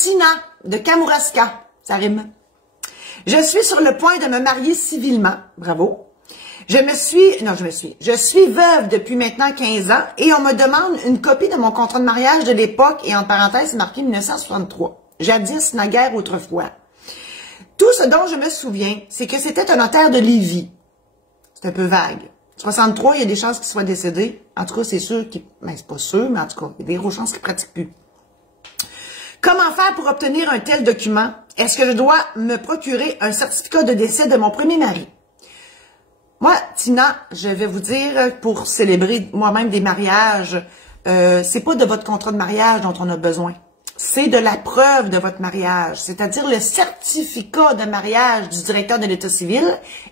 Tina de Kamouraska, ça rime. Je suis sur le point de me marier civilement. Bravo. Je suis veuve depuis maintenant 15 ans et on me demande une copie de mon contrat de mariage de l'époque et en parenthèse, c'est marqué 1963. Jadis, naguère, autrefois. Tout ce dont je me souviens, c'est que c'était un notaire de Lévis. C'est un peu vague. 63, il y a des chances qu'il soit décédé. En tout cas, c'est sûr qu'il... Ben, c'est pas sûr, mais en tout cas, il y a des grosses chances qu'il ne pratique plus. Comment faire pour obtenir un tel document? Est-ce que je dois me procurer un certificat de décès de mon premier mari? Moi, Tina, je vais vous dire, pour célébrer moi-même des mariages, c'est pas de votre contrat de mariage dont on a besoin. C'est de la preuve de votre mariage, c'est-à-dire le certificat de mariage du directeur de l'État civil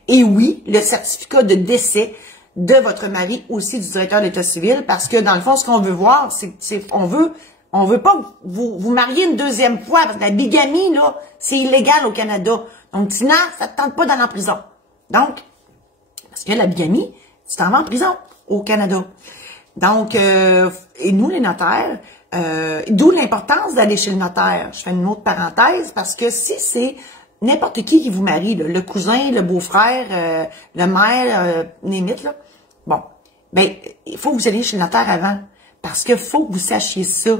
et oui, le certificat de décès de votre mari aussi du directeur de l'État civil parce que dans le fond, ce qu'on veut voir, on veut pas vous marier une deuxième fois parce que la bigamie, là, c'est illégal au Canada. Donc, Tina, ça te tente pas d'aller en prison. Donc, parce que la bigamie, tu t'en vas en prison au Canada. Donc, et nous, les notaires, d'où l'importance d'aller chez le notaire. Je fais une autre parenthèse parce que si c'est n'importe qui vous marie, là, le cousin, le beau-frère, le maire, limite, là, bon, ben, il faut que vous alliez chez le notaire avant parce que faut que vous sachiez ça.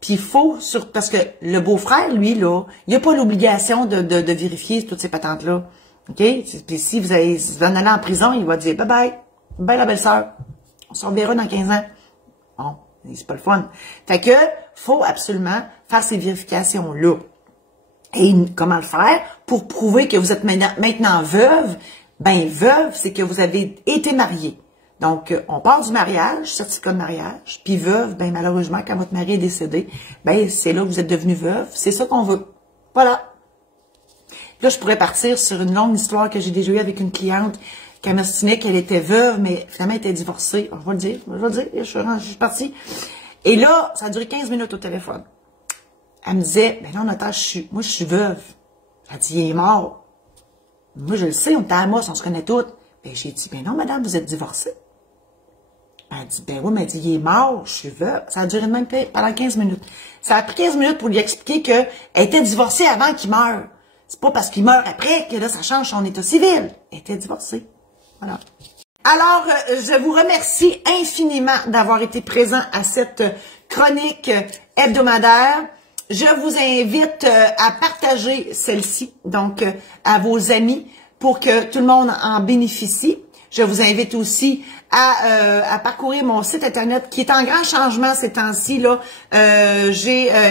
Puis il faut, parce que le beau-frère, lui, là, il n'a pas l'obligation de vérifier toutes ces patentes-là. OK? Puis si vous allez aller en prison, il va dire « Bye-bye, bye la belle-sœur, on se reverra dans 15 ans. » Bon, c'est pas le fun. Fait que, faut absolument faire ces vérifications-là. Et comment le faire? Pour prouver que vous êtes maintenant veuve. Ben, veuve, c'est que vous avez été mariée. Donc, on part du mariage, certificat de mariage, puis veuve, ben malheureusement, quand votre mari est décédé, ben c'est là que vous êtes devenue veuve. C'est ça qu'on veut. Voilà. Là, je pourrais partir sur une longue histoire que j'ai déjà eue avec une cliente qui m'estimait qu'elle était veuve, mais finalement, elle était divorcée. Alors, je vais le dire, je suis partie. Et là, ça a duré 15 minutes au téléphone. Elle me disait, ben non, notaire, moi, je suis veuve. Elle dit, il est mort. Moi, je le sais, on était à Amos, on se connaît toutes. Ben, j'ai dit, ben non, madame, vous êtes divorcée. Elle dit, ben oui, mais elle dit, il est mort, je suis veuve. Ça a duré même pendant 15 minutes. Ça a pris 15 minutes pour lui expliquer qu'elle était divorcée avant qu'il meure. C'est pas parce qu'il meurt après que là, ça change son état civil. Elle était divorcée. Voilà. Alors, je vous remercie infiniment d'avoir été présent à cette chronique hebdomadaire. Je vous invite à partager celle-ci, donc à vos amis, pour que tout le monde en bénéficie. Je vous invite aussi à parcourir mon site internet qui est en grand changement ces temps-ci. Là,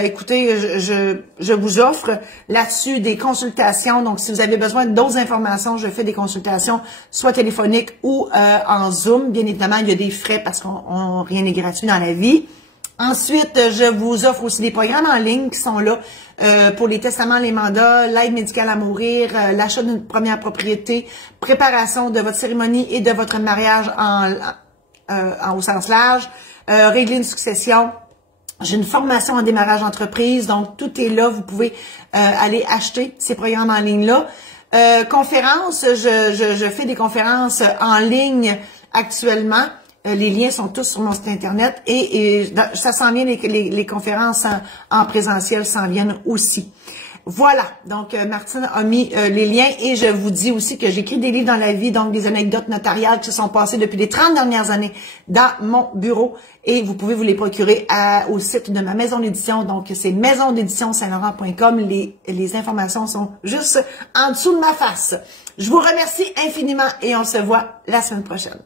écoutez, je vous offre là-dessus des consultations. Donc, si vous avez besoin d'autres informations, je fais des consultations soit téléphoniques ou en Zoom. Bien évidemment, il y a des frais parce qu'on rien n'est gratuit dans la vie. Ensuite, je vous offre aussi des programmes en ligne qui sont là pour les testaments, les mandats, l'aide médicale à mourir, l'achat d'une première propriété, préparation de votre cérémonie et de votre mariage au sens large, régler une succession. J'ai une formation en démarrage d'entreprise, donc tout est là. Vous pouvez aller acheter ces programmes en ligne-là. Conférences, je fais des conférences en ligne actuellement. Les liens sont tous sur mon site internet et ça s'en vient, les conférences en présentiel s'en viennent aussi. Voilà, donc Martine a mis les liens et je vous dis aussi que j'écris des livres dans la vie, donc des anecdotes notariales qui se sont passées depuis les 30 dernières années dans mon bureau et vous pouvez vous les procurer au site de ma maison d'édition, donc c'est maisondédition-saint-laurent.com. Les informations sont juste en dessous de ma face. Je vous remercie infiniment et on se voit la semaine prochaine.